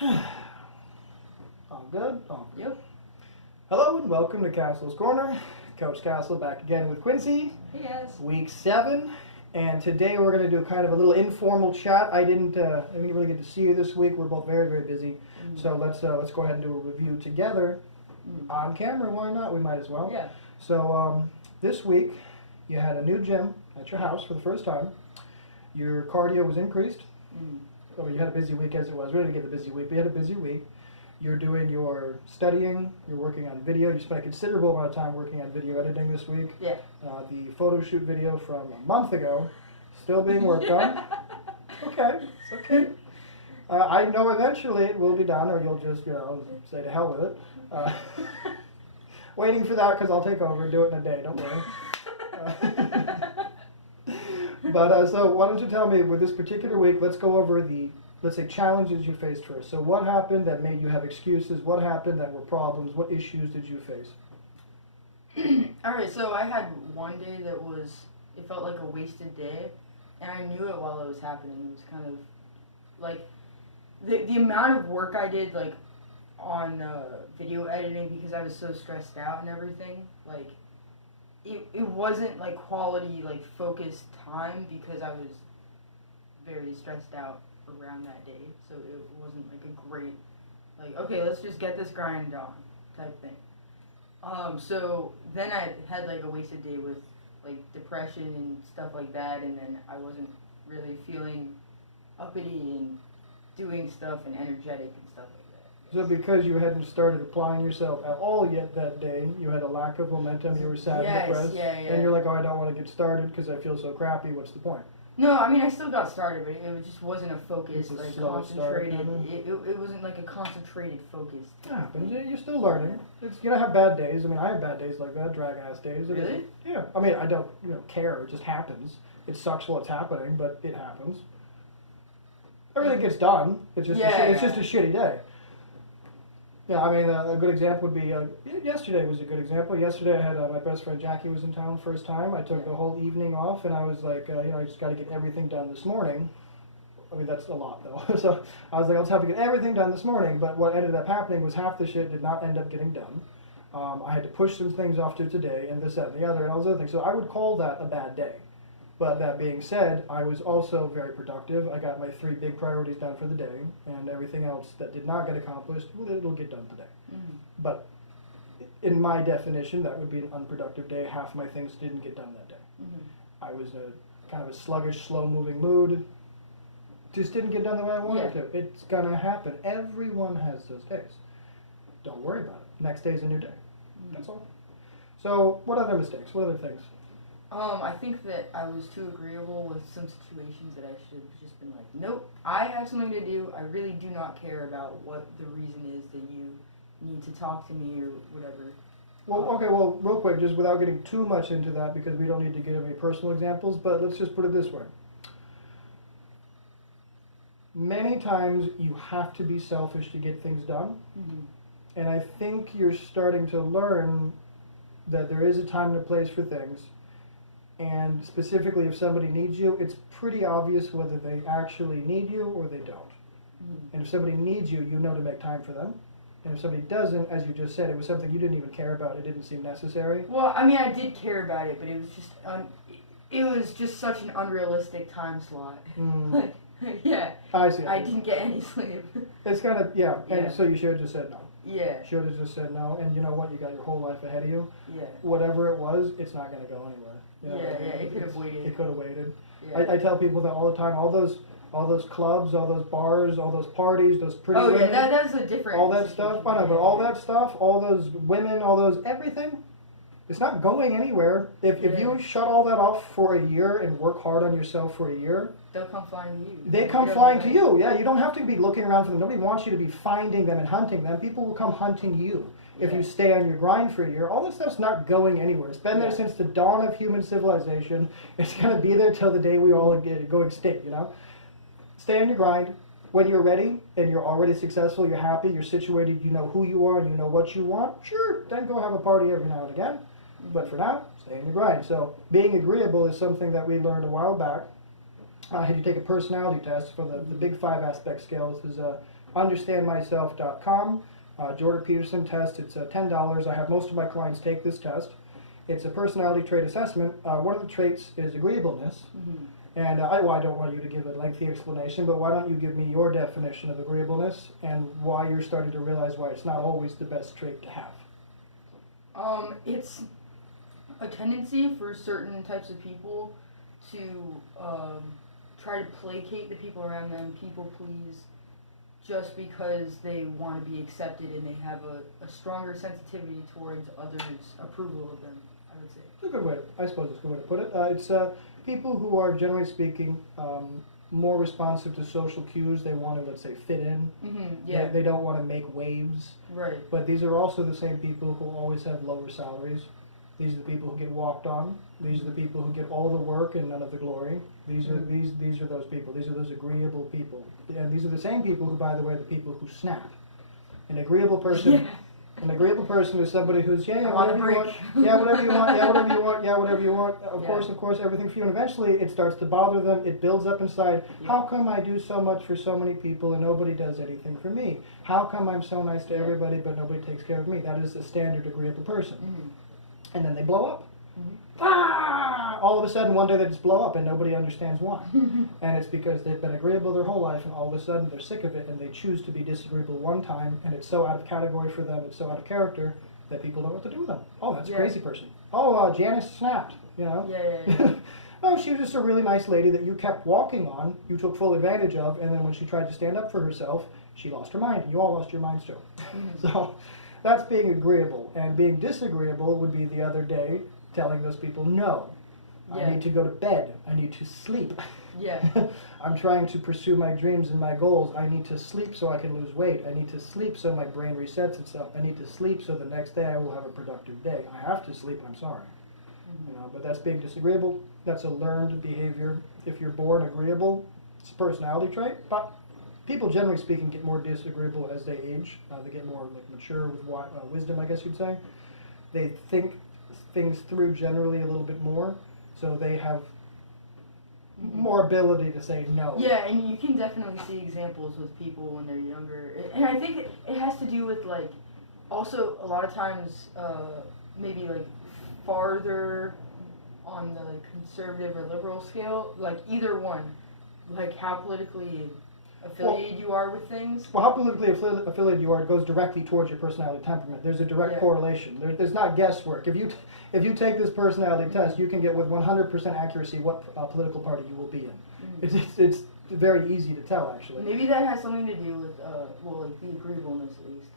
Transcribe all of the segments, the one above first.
All good? All good. Yep. Hello and welcome to Castle's Corner. Coach Castle back again with Quincy. Hey guys. Week 7. And today we're going to do kind of a little informal chat. I didn't really get to see you this week. We're both very, very busy. So let's go ahead and do a review together on camera. Why not? We might as well. Yeah. So this week you had a new gym at your house for the first time. Your cardio was increased. Well, you had a busy week as it was. We didn't get a busy week, but you had a busy week. You're doing your studying, you're working on video. You spent a considerable amount of time working on video editing this week. Yeah. The photo shoot video from a month ago, still being worked on. Okay, it's okay. I know eventually it will be done, or you'll just, say to hell with it. Waiting for that because I'll take over and do it in a day, don't worry. So why don't you tell me, with this particular week, let's go over the, let's say, challenges you faced first. So what happened that made you have excuses? What happened that were problems? What issues did you face? Alright, so I had one day that it felt like a wasted day, and I knew it while it was happening. It was kind of like, the amount of work I did, like, on video editing, because I was so stressed out and everything, like, it wasn't, like, quality, like, focused time, because I was very stressed out around that day, so it wasn't, like, a great, like, okay, let's just get this grind on, type thing. So then I had, like, a wasted day with, like, depression and stuff like that, and then I wasn't really feeling uppity and doing stuff and energetic and stuff like that. So because you hadn't started applying yourself at all yet that day, you had a lack of momentum, you were sad and depressed, and you're like, oh, I don't want to get started because I feel so crappy, what's the point? No, I mean, I still got started, but it just wasn't a focused, It's a like, slow start, concentrated, kinda? it wasn't like a concentrated focus. Yeah, but you're still learning. You're going to have bad days. I mean, I have bad days like that, drag-ass days. Really? Yeah. I mean, I don't care. It just happens. It sucks while it's happening, but it happens. Everything gets done. It's just it's just a shitty day. Yeah, I mean, a good example would be, yesterday was a good example. Yesterday I had, my best friend Jackie was in town first time. I took the whole evening off, and I was like, I just got to get everything done this morning. I mean, that's a lot, though. So I was like, I'll just have to get everything done this morning. But what ended up happening was half the shit did not end up getting done. I had to push some things off to today, and this, that, and the other, and all those other things. So I would call that a bad day. But that being said, I was also very productive. I got my 3 big priorities done for the day, and everything else that did not get accomplished, well, it'll get done today. But in my definition, that would be an unproductive day. Half my things didn't get done that day. I was in a kind of a sluggish, slow-moving mood. Just didn't get done the way I wanted to. It's going to happen. Everyone has those days. Don't worry about it. Next day is a new day. That's all. So what other mistakes? What other things? I think that I was too agreeable with some situations that I should have just been like, nope, I have something to do. I really do not care about what the reason is that you need to talk to me or whatever. Well, okay, well, real quick, just without getting too much into that, because we don't need to give any personal examples, but let's just put it this way. Many times you have to be selfish to get things done, and I think you're starting to learn that there is a time and a place for things. And specifically, if somebody needs you, it's pretty obvious whether they actually need you or they don't. And if somebody needs you, you know to make time for them. And if somebody doesn't, as you just said, it was something you didn't even care about, it didn't seem necessary. Well, I mean, I did care about it, but it was just such an unrealistic time slot. Yeah. I see. I didn't get any sleep. It's kind of, and so you should have just said no. Yeah. Should have just said no, and you know what? You got your whole life ahead of you. Yeah. Whatever it was, it's not going to go anywhere. You know it could have waited. It could have waited. Yeah. I tell people that all the time. All those clubs, all those bars, all those parties, those pretty women. Oh yeah, that's a different. All that stuff. I know, but all that stuff, all those women, all those everything, it's not going anywhere. If you shut all that off for a year and work hard on yourself for a year, they'll come flying to you. They come flying to you. Yeah, you don't have to be looking around for them. Nobody wants you to be finding them and hunting them. People will come hunting you. If you stay on your grind for a year, all this stuff's not going anywhere. It's been there since the dawn of human civilization. It's going to be there till the day we all go extinct, Stay on your grind. When you're ready and you're already successful, you're happy, you're situated, you know who you are, and you know what you want, sure, then go have a party every now and again. But for now, stay on your grind. So being agreeable is something that we learned a while back. I had to take a personality test for the big 5 aspect scale. This is understandmyself.com. Jordan Peterson test. It's $10. I have most of my clients take this test. It's a personality trait assessment. One of the traits is agreeableness. Mm-hmm. And I don't want you to give a lengthy explanation, but why don't you give me your definition of agreeableness and why you're starting to realize why it's not always the best trait to have? It's a tendency for certain types of people to try to placate the people around them, people please, just because they want to be accepted and they have a stronger sensitivity towards others' approval of them, I would say. It's a good way, I suppose it's a good way to put it. It's people who are, generally speaking, more responsive to social cues. They want to, let's say, fit in. Mm-hmm, yeah. They don't want to make waves. Right. But these are also the same people who always have lower salaries. These are the people who get walked on. These are the people who get all the work and none of the glory. These are these are those people. These are those agreeable people. And these are the same people who, by the way, are the people who snap. An agreeable person. Yeah. An agreeable person is somebody who's I whatever you want, whatever you want, whatever you want, whatever you want. Of course, everything for you. And eventually, it starts to bother them. It builds up inside. Yeah. How come I do so much for so many people and nobody does anything for me? How come I'm so nice to everybody but nobody takes care of me? That is a standard agreeable person. Mm-hmm. And then they blow up. Mm-hmm. Ah! All of a sudden, one day they just blow up and nobody understands why. And it's because they've been agreeable their whole life and all of a sudden they're sick of it and they choose to be disagreeable one time and it's so out of category for them, it's so out of character that people don't know what to do with them. Oh, that's a crazy person. Oh, Janice snapped, you know? Yeah. Oh, she was just a really nice lady that you kept walking on, you took full advantage of, and then when she tried to stand up for herself, she lost her mind. You all lost your minds too. Mm-hmm. So that's being agreeable. And being disagreeable would be the other day telling those people, no, I need to go to bed. I need to sleep. Yeah. I'm trying to pursue my dreams and my goals. I need to sleep so I can lose weight. I need to sleep so my brain resets itself. I need to sleep so the next day I will have a productive day. I have to sleep, I'm sorry. Mm-hmm. You know, but that's being disagreeable. That's a learned behavior. If you're born agreeable, it's a personality trait. But people, generally speaking, get more disagreeable as they age. They get more mature with wisdom, I guess you'd say. They think things through generally a little bit more. So they have more ability to say no. Yeah, and you can definitely see examples with people when they're younger. And I think it has to do with, like, also a lot of times maybe, like, farther on the like, conservative or liberal scale, like either one, like how politically affiliated you are with things. Well, how politically affiliated you are goes directly towards your personality temperament. There's a direct correlation. There's not guesswork. If you take this personality test, you can get with 100% accuracy what political party you will be in. Mm-hmm. It's very easy to tell, actually. Maybe that has something to do with, well, like the agreeableness at least.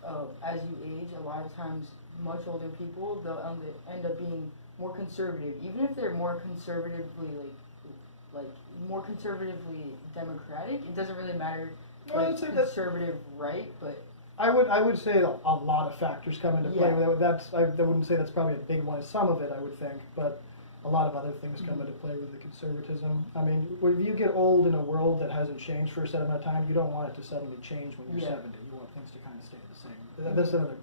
As you age, a lot of times, much older people, they'll end up being more conservative, even if they're more conservatively, like more conservatively democratic. It doesn't really matter, like, conservative right, but I would say a lot of factors come into play. I wouldn't say that's probably a big one. Some of it, I would think, but a lot of other things come into play with the conservatism. I mean, when you get old in a world that hasn't changed for a set amount of time, you don't want it to suddenly change when you're 70. You want things to kind of stay the same. That's another.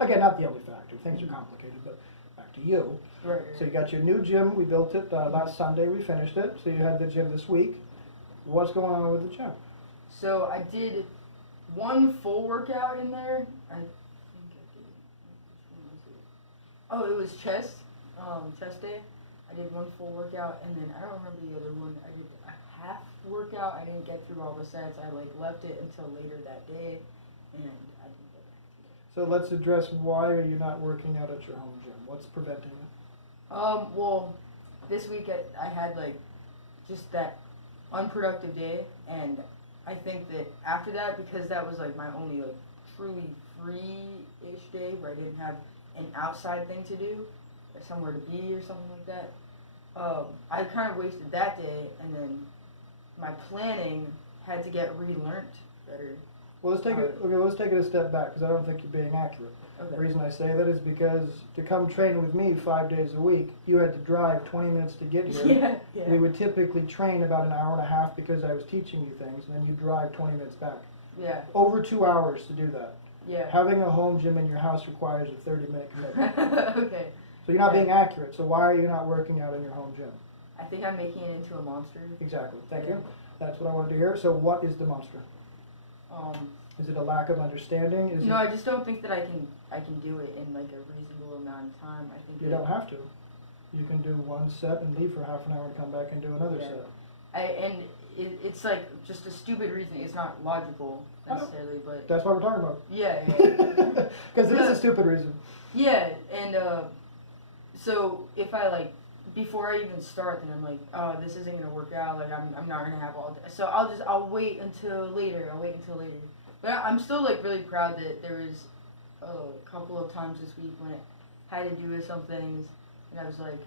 Again, not the only factor. Things are complicated, but back to you. Right. So you got your new gym. We built it last Sunday. We finished it. So you had the gym this week. What's going on with the gym? So I did one full workout in there. I think I did. Which one was it? Oh, it was chest day. I did one full workout, and then I don't remember the other one. I did a half workout. I didn't get through all the sets. I left it until later that day, and I didn't get back to it. So let's address why are you not working out at your home gym? What's preventing it? Well, this week I had just that unproductive day, and I think that after that, because that was my only truly free-ish day where I didn't have an outside thing to do, or somewhere to be or something like that, I kind of wasted that day, and then my planning had to get relearned better. Well, let's take it a step back, because I don't think you're being accurate. Okay. The reason I say that is because to come train with me 5 days a week, you had to drive 20 minutes to get here. Yeah. We would typically train about an hour and a half because I was teaching you things, and then you drive 20 minutes back. Yeah. Over 2 hours to do that. Yeah. Having a home gym in your house requires a 30-minute commitment. Okay. So you're not being accurate. So why are you not working out in your home gym? I think I'm making it into a monster. Exactly. Thank you. That's what I wanted to hear. So what is the monster? Is it a lack of understanding? Is I just don't think that I can do it in like a reasonable amount of time. I think you don't have to. You can do one set and leave for half an hour and come back and do another set. It's like just a stupid reasoning. It's not logical necessarily, but that's what we're talking about. Yeah. Because it is a stupid reason. Yeah, and so if I like before I even start, then I'm like, oh, this isn't gonna work out. Like I'm not gonna have all day. So I'll wait until later. But I'm still like really proud that there was a couple of times this week when it had to do with some things, and I was like,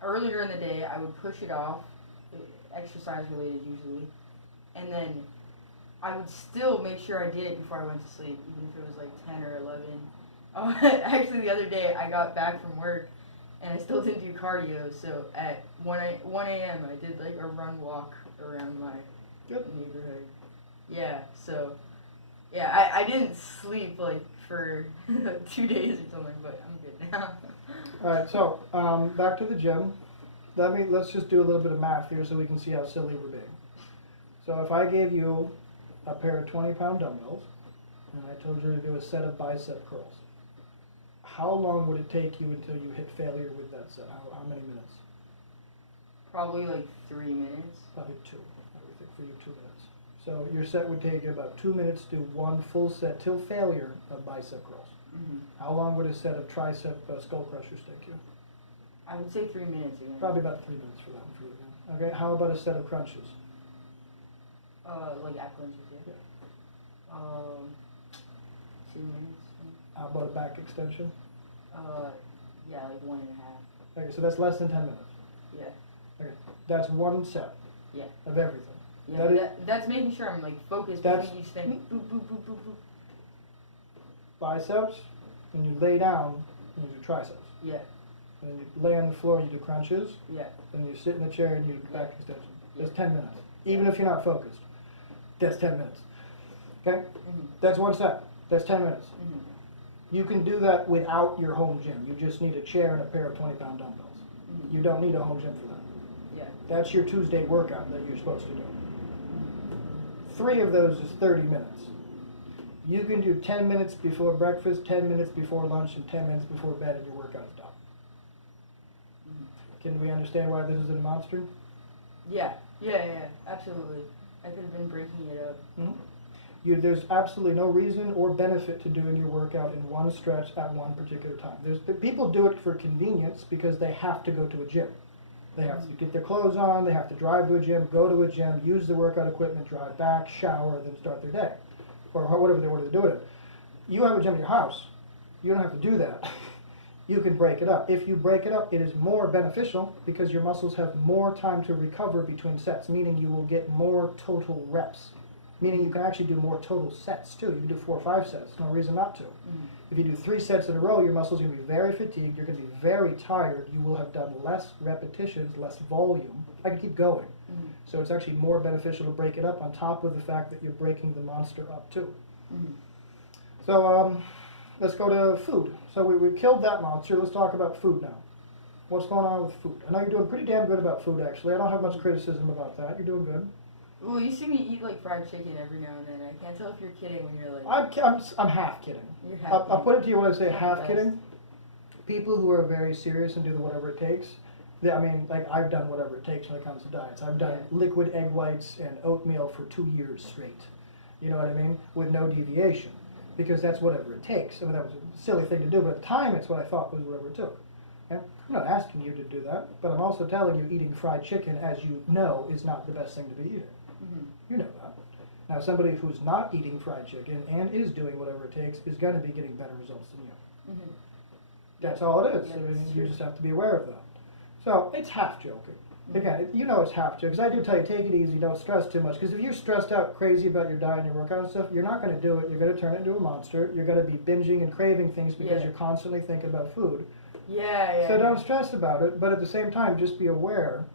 earlier in the day I would push it off, exercise related usually, and then I would still make sure I did it before I went to sleep, even if it was like 10 or 11. Actually, the other day I got back from work and I still didn't do cardio, so at 1 a.m. I did like a run walk around my neighborhood. Yeah, so yeah, I didn't sleep like for 2 days or something, but I'm good now. Alright, so back to the gym. Let's just do a little bit of math here so we can see how silly we're being. So if I gave you a pair of 20-pound dumbbells and I told you to do a set of bicep curls, how long would it take you until you hit failure with that set? How many minutes? Probably like 3 minutes. Probably 2. I would think for you 2 minutes. So your set would take you about 2 minutes to do one full set till failure of bicep curls. Mm-hmm. How long would a set of tricep skull crushers take you? I would say 3 minutes again. Probably about 3 minutes for that one for you again. Okay, how about a set of crunches? Like ab crunches, yeah. 2 minutes. How about a back extension? Yeah, like 1.5. Okay, so that's less than 10 minutes. Yeah. Okay, that's one set. Yeah. Of everything. Yeah, that's making sure I'm like focused between each thing. Boop, boop, boop, boop, boop. Biceps, and you lay down, and you do triceps. Yeah. And then you lay on the floor, and you do crunches. Yeah. Then you sit in the chair, and you do back extension. That's 10 minutes. Even if you're not focused, that's 10 minutes. Okay? Mm-hmm. That's one set. That's 10 minutes. Mm-hmm. You can do that without your home gym. You just need a chair and a pair of 20-pound dumbbells. Mm-hmm. You don't need a home gym for that. Yeah. That's your Tuesday workout that you're supposed to do. 3 of those is 30 minutes. You can do 10 minutes before breakfast, 10 minutes before lunch, and 10 minutes before bed, and your workout's done. Mm-hmm. Can we understand why this isn't a monster? Yeah, absolutely. I could have been breaking it up. Mm-hmm. There's absolutely no reason or benefit to doing your workout in one stretch at one particular time. People do it for convenience because they have to go to a gym. They have to get their clothes on, they have to drive to a gym, go to a gym, use the workout equipment, drive back, shower, then start their day. Or whatever they want to do it. You have a gym in your house. You don't have to do that. You can break it up. If you break it up, it is more beneficial because your muscles have more time to recover between sets, meaning you will get more total reps. Meaning you can actually do more total sets too. You can do 4 or 5 sets. No reason not to. Mm-hmm. If you do 3 sets in a row, your muscles are going to be very fatigued. You're going to be very tired. You will have done less repetitions, less volume. I can keep going. Mm-hmm. So it's actually more beneficial to break it up on top of the fact that you're breaking the monster up too. Mm-hmm. So let's go to food. So we've killed that monster. Let's talk about food now. What's going on with food? I know you're doing pretty damn good about food, actually. I don't have much criticism about that. You're doing good. Well, you see me eat like fried chicken every now and then. I can't tell if you're kidding when you're like. I'm half kidding. You're half I'll put it to you when I say That's half the kidding. People who are very serious and do whatever it takes. Like I've done whatever it takes when it comes to diets. I've done liquid egg whites and oatmeal for 2 years straight. You know what I mean? With no deviation. Because that's whatever it takes. I mean, that was a silly thing to do, but at the time it's what I thought was whatever it took. Okay? I'm not asking you to do that, but I'm also telling you eating fried chicken, as you know, is not the best thing to be eating. Mm-hmm. You know that. Now, somebody who's not eating fried chicken and is doing whatever it takes is going to be getting better results than you. Mm-hmm. That's all it is. Yeah, I mean, that's you true. just have to be aware of that. So, it's half joking. Again, you know it's half joking. Because I do tell you, take it easy, don't stress too much. Because if you're stressed out crazy about your diet and your workout and stuff, you're not going to do it. You're going to turn it into a monster. You're going to be binging and craving things because you're constantly thinking about food. Yeah. So don't stress about it, but at the same time, just be aware.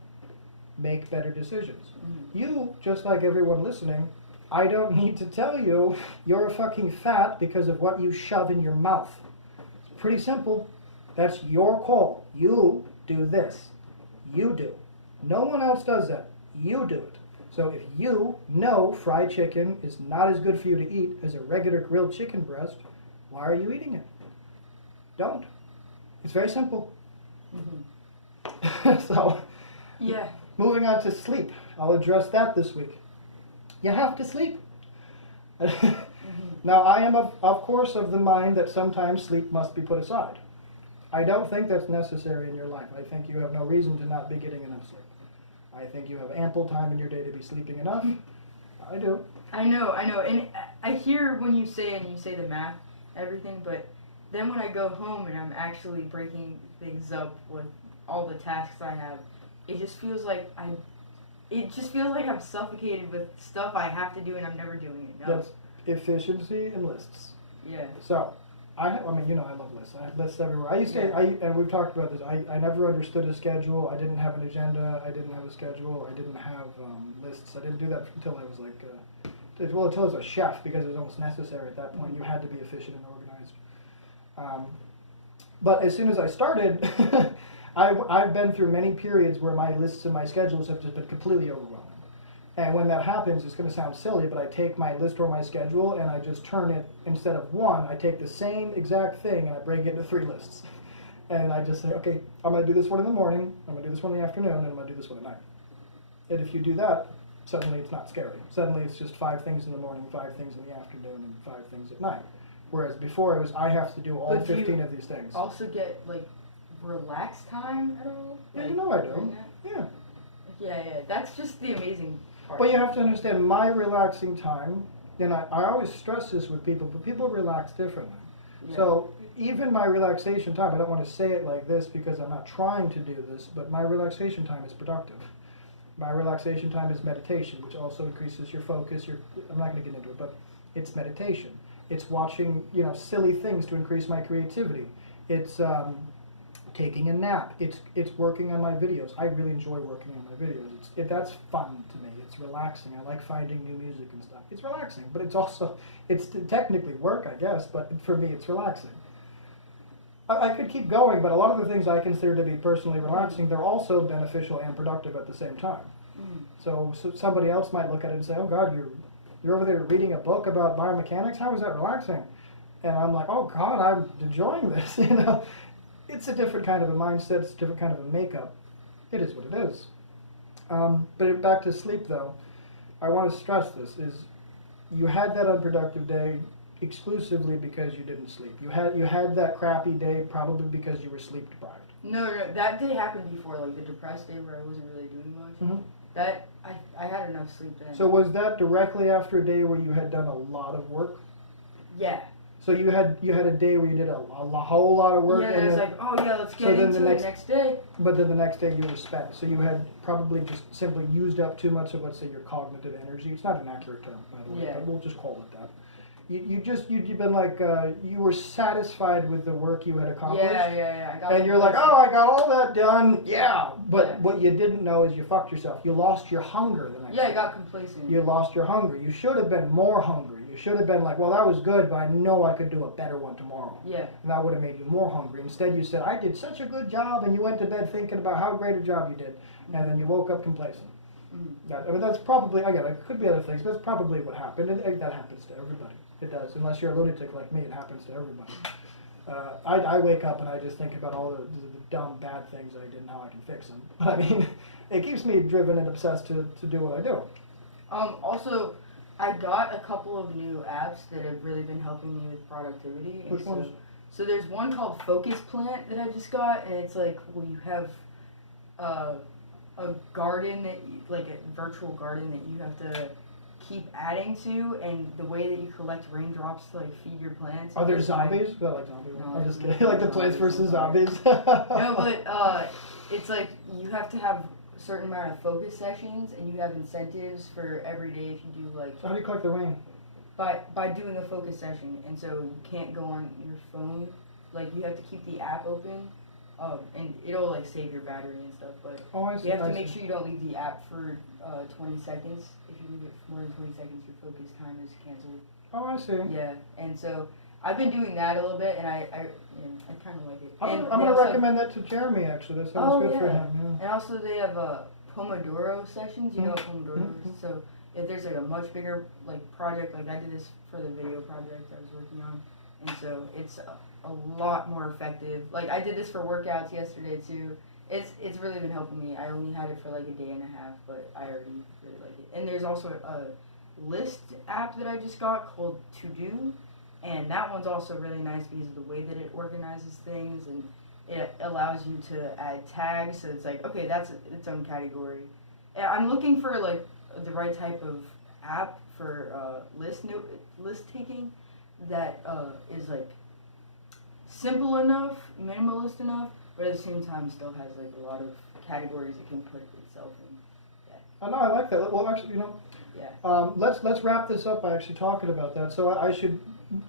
Make better decisions. Mm-hmm. You, just like everyone listening, I don't need to tell you you're fucking fat because of what you shove in your mouth. It's pretty simple. That's your call. You do this. You do. No one else does that. You do it. So if you know fried chicken is not as good for you to eat as a regular grilled chicken breast, why are you eating it? Don't. It's very simple. So, yeah. Moving on to sleep. I'll address that this week. You have to sleep. Now, I am, of course, of the mind that sometimes sleep must be put aside. I don't think that's necessary in your life. I think you have no reason to not be getting enough sleep. I think you have ample time in your day to be sleeping enough. I do. I know. And I hear when you say the math, everything, but then when I go home and I'm actually breaking things up with all the tasks I have, it just feels like I'm suffocated with stuff I have to do and I'm never doing it. No. That's efficiency and lists. Yeah. So, I mean, you know, I love lists. I have lists everywhere. I used to, and we've talked about this, I never understood a schedule. I didn't have an agenda. I didn't have a schedule. I didn't have lists. I didn't do that until I was like, until I was a chef, because it was almost necessary at that point. You had to be efficient and organized. But as soon as I started, I've been through many periods where my lists and my schedules have just been completely overwhelming. And when that happens, it's going to sound silly, but I take my list or my schedule and I just turn it, instead of one, I take the same exact thing and I break it into 3 lists. And I just say, okay, I'm going to do this one in the morning, I'm going to do this one in the afternoon, and I'm going to do this one at night. And if you do that, suddenly it's not scary. Suddenly it's just 5 things in the morning, 5 things in the afternoon, and 5 things at night. Whereas before it was, I have to do all 15 of these things. Also get, like, relaxed time at all? Yeah, like, you know I do. Yeah. Yeah, that's just the amazing part. But you have to understand, my relaxing time, and I always stress this with people, but people relax differently. Yeah. So even my relaxation time, I don't want to say it like this because I'm not trying to do this, but my relaxation time is productive. My relaxation time is meditation, which also increases your focus. I'm not going to get into it, but it's meditation. It's watching, you know, silly things to increase my creativity. It's taking a nap. It's working on my videos. I really enjoy working on my videos. That's fun to me. It's relaxing. I like finding new music and stuff. It's relaxing, but it's technically work, I guess, but for me it's relaxing. I could keep going, but a lot of the things I consider to be personally relaxing, they're also beneficial and productive at the same time. So somebody else might look at it and say, oh God, you're over there reading a book about biomechanics? How is that relaxing? And I'm like, oh God, I'm enjoying this, you know. It's a different kind of a mindset, it's a different kind of a makeup. It is what it is. But back to sleep though, I want to stress this, is you had that unproductive day exclusively because you didn't sleep. You had that crappy day probably because you were sleep deprived. No, that did happen before, like the depressed day where I wasn't really doing much. Mm-hmm. That, I had enough sleep then. So was that directly after a day where you had done a lot of work? Yeah. So you had a day where you did a whole lot of work. Yeah, and it's like, oh yeah, let's get into the next day. But then the next day you were spent. So you had probably just simply used up too much of, let's say, your cognitive energy. It's not an accurate term, by the way, but we'll just call it that. You've been like, you were satisfied with the work you had accomplished. Yeah. And you're like, oh, I got all that done. Yeah. But what you didn't know is you fucked yourself. You lost your hunger the next day. I got complacent. You lost your hunger. You should have been more hungry. You should have been like, well, that was good, but I know I could do a better one tomorrow. Yeah. And that would have made you more hungry. Instead, you said, I did such a good job, and you went to bed thinking about how great a job you did. And then you woke up complacent. I mean, that's probably, again, it could be other things, but that's probably what happened. And that happens to everybody. It does. Unless you're a lunatic like me, it happens to everybody. I wake up and I just think about all the dumb, bad things I did and how I can fix them. But I mean, it keeps me driven and obsessed to do what I do. Also, I got a couple of new apps that have really been helping me with productivity. Which ones? So there's one called Focus Plant that I just got, and it's like, well, you have a garden, like a virtual garden that you have to keep adding to, and the way that you collect raindrops to like feed your plants. Are there zombies? I like zombies. No, I'm just kidding. Like the Plants vs. Zombies. No, but it's like you have to have a certain amount of focus sessions, and you have incentives for every day if you do like. So how do you collect the rain? By doing a focus session, and so you can't go on your phone. Like you have to keep the app open. And it'll like save your battery and stuff, but you have to make sure you don't leave the app for 20 seconds. If you leave it for more than 20 seconds, your focus time is canceled. Oh, I see. Yeah, and so I've been doing that a little bit, and I kind of like it. I'm going to recommend that to Jeremy, actually. That sounds good for him. Yeah. And also they have Pomodoro sessions. You know what Pomodoro is? So if there's like a much bigger like project, like I did this for the video project I was working on, and so it's a lot more effective. Like I did this for workouts yesterday too. It's really been helping me. I only had it for like a day and a half, but I already really like it. And there's also a list app that I just got called To Do, and that one's also really nice because of the way that it organizes things, and it allows you to add tags. So it's like, okay, that's its own category. And I'm looking for like the right type of app for list taking that is like simple enough, minimalist enough, but at the same time still has like a lot of categories it can put itself in. Yeah. Oh, no, I like that. Well, actually, Yeah. Let's wrap this up by actually talking about that. So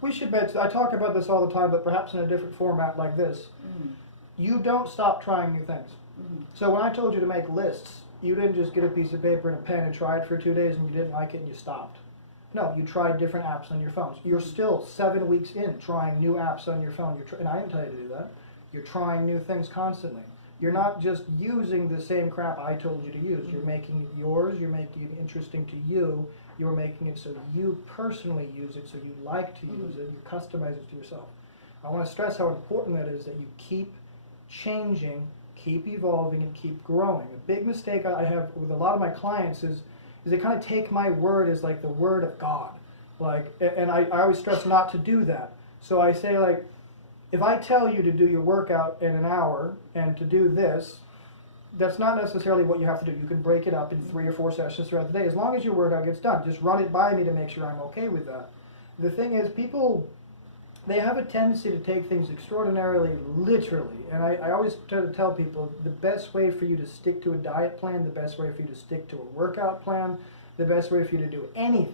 we should mention, I talk about this all the time, but perhaps in a different format like this. Mm-hmm. You don't stop trying new things. Mm-hmm. So when I told you to make lists, you didn't just get a piece of paper and a pen and try it for 2 days and you didn't like it and you stopped. No, you tried different apps on your phones. You're still 7 weeks in trying new apps on your phone. And I didn't tell you to do that. You're trying new things constantly. You're not just using the same crap I told you to use. You're making it yours. You're making it interesting to you. You're making it so you personally use it, so you like to use it. You customize it to yourself. I want to stress how important that is, that you keep changing, keep evolving, and keep growing. A big mistake I have with a lot of my clients is they kind of take my word as like the word of God. And I always stress not to do that. So I say, like, if I tell you to do your workout in an hour and to do this, that's not necessarily what you have to do. You can break it up in 3 or 4 sessions throughout the day. As long as your workout gets done, just run it by me to make sure I'm okay with that. The thing is, people, they have a tendency to take things extraordinarily literally. And I always try to tell people the best way for you to stick to a diet plan, the best way for you to stick to a workout plan, the best way for you to do anything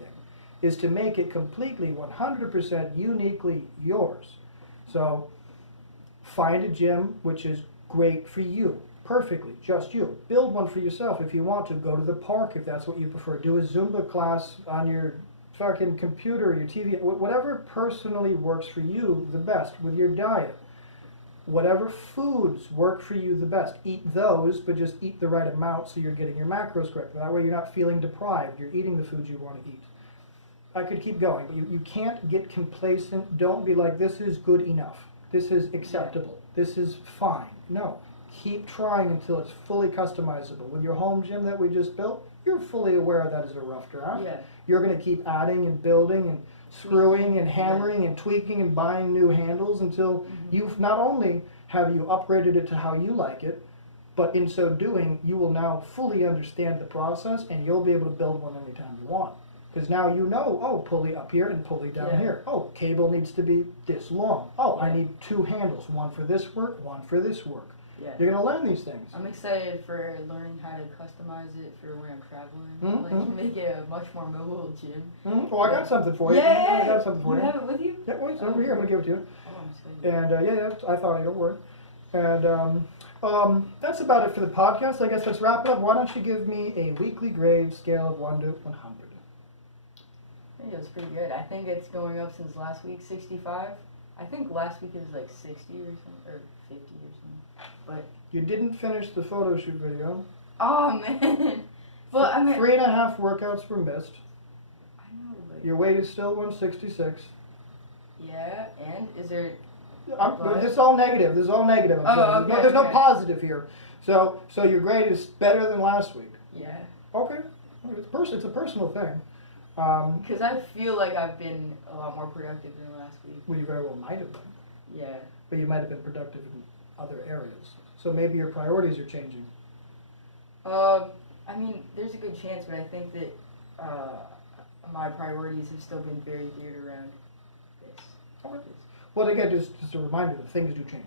is to make it completely 100% uniquely yours. So find a gym which is great for you, perfectly, just you. Build one for yourself if you want to. Go to the park if that's what you prefer. Do a Zumba class on your fucking computer, your TV, whatever personally works for you the best with your diet. Whatever foods work for you the best, eat those, but just eat the right amount so you're getting your macros correct. That way you're not feeling deprived. You're eating the foods you want to eat. I could keep going, but you can't get complacent. Don't be like, this is good enough. This is acceptable. This is fine. No. Keep trying until it's fully customizable. With your home gym that we just built, you're fully aware that is a rough draft. Yeah. You're going to keep adding and building and screwing and hammering and tweaking and buying new handles until you've not only have you upgraded it to how you like it, but in so doing, you will now fully understand the process and you'll be able to build one anytime you want. Because now you know, oh, pulley up here and pulley down here. Oh, cable needs to be this long. Oh, I need 2 handles, one for this work, one for this work. Yeah. You're going to learn these things. I'm excited for learning how to customize it for when I'm traveling. Like, make it a much more mobile gym. Oh, I got something for you. Yeah, I got something for you. You have it with you? Yeah, well, it's over here. I'm going to give it to you. Oh, I'm excited. And, I thought, don't worry. And that's about it for the podcast. I guess let's wrap it up. Why don't you give me a weekly grade scale of 1 to 100? I think it was pretty good. I think it's going up since last week, 65. I think last week it was like 60 or something, or 50 or something. But You didn't finish the photo shoot video. oh man, but I mean 3.5 workouts were missed. I know, but Your weight is still 166. yeah. And is there? This is all negative. This is all negative. Oh, okay, There's no okay. positive here. So your grade is better than last week. Yeah. Okay. It's a personal thing. Because I feel like I've been a lot more productive than last week. Well, you very well might have been. Yeah. But you might have been productive in other areas. So maybe your priorities are changing. I mean, there's a good chance, but I think that my priorities have still been very geared around this. Okay. Well, again, just a reminder that things do change.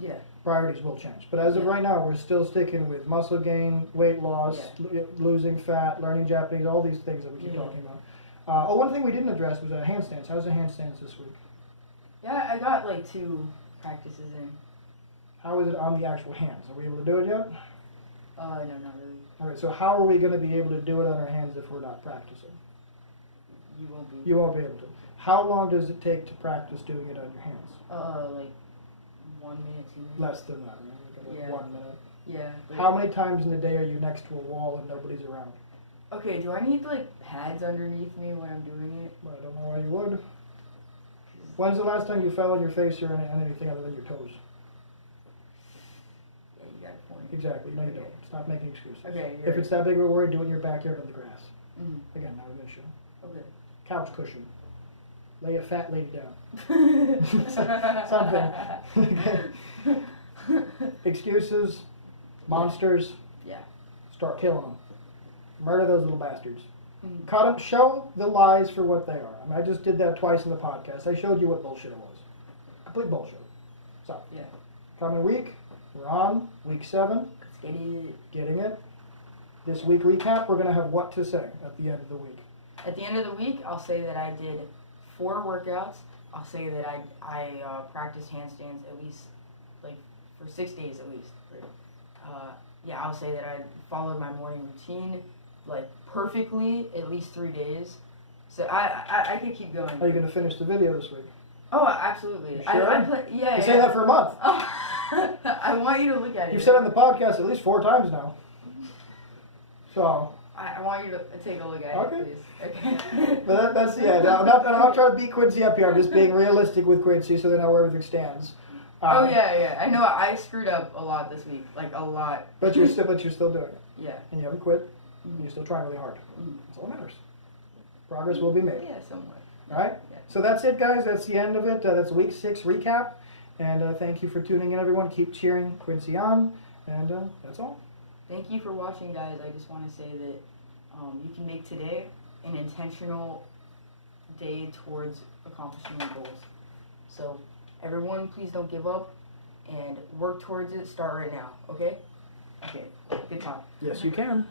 Yeah. Priorities will change. But as of right now, we're still sticking with muscle gain, weight loss, losing fat, learning Japanese, all these things that we keep talking about. One thing we didn't address was handstands. How's the handstands this week? Yeah, I got like 2 practices in. How is it on the actual hands? Are we able to do it yet? No, not really. All right, so how are we going to be able to do it on our hands if we're not practicing? You won't be. You won't be able to. How long does it take to practice doing it on your hands? Like 1 minute, 2 minutes. Less than that, right? Like 1 minute. Yeah. How many times in the day are you next to a wall and nobody's around? Okay, do I need like pads underneath me when I'm doing it? Well, I don't know why you would. When's the last time you fell on your face or on anything other than your toes? Yeah, you got a point. Exactly. No, you don't. Stop making excuses. Okay. If it's that big of a worry, do it in your backyard on the grass. Mm. Again, not an issue. Okay. Couch cushion. Lay a fat lady down. Something. Excuses. Monsters. Yeah. Start killing them. Murder those little bastards. Mm. Cut them. Show the lies for what they are. I mean, I just did that twice in the podcast. I showed you what bullshit it was. Complete bullshit. So. Yeah. Coming week, we're on week 7. Let's get it. Getting it. This week recap, we're going to have what to say at the end of the week. At the end of the week, I'll say that I did 4 workouts. I'll say that I practiced handstands at least, like, for 6 days at least. Yeah, I'll say that I followed my morning routine, like, perfectly at least 3 days. So I could keep going. Are you going to finish the video this week? Oh, absolutely. You sure? Yeah. You say that for a month. Oh, I want you to look at it. You've said it on the podcast at least 4 times now. So. I want you to take a look at Okay. it, please. Okay. But that's I'm not trying to beat Quincy up here. I'm just being realistic with Quincy so they know where everything stands. Oh yeah. I know I screwed up a lot this week, like a lot. But you're still doing it. Yeah. And you haven't quit. Mm-hmm. You're still trying really hard. Mm-hmm. That's all that matters. Progress will be made. Yeah, somewhat. All right. Yeah. So that's it, guys. That's the end of it. That's week 6 recap. And thank you for tuning in, everyone. Keep cheering Quincy on. And that's all. Thank you for watching, guys. I just want to say that you can make today an intentional day towards accomplishing your goals. So, everyone, please don't give up and work towards it. Start right now, okay? Okay, good talk. Yes, you can.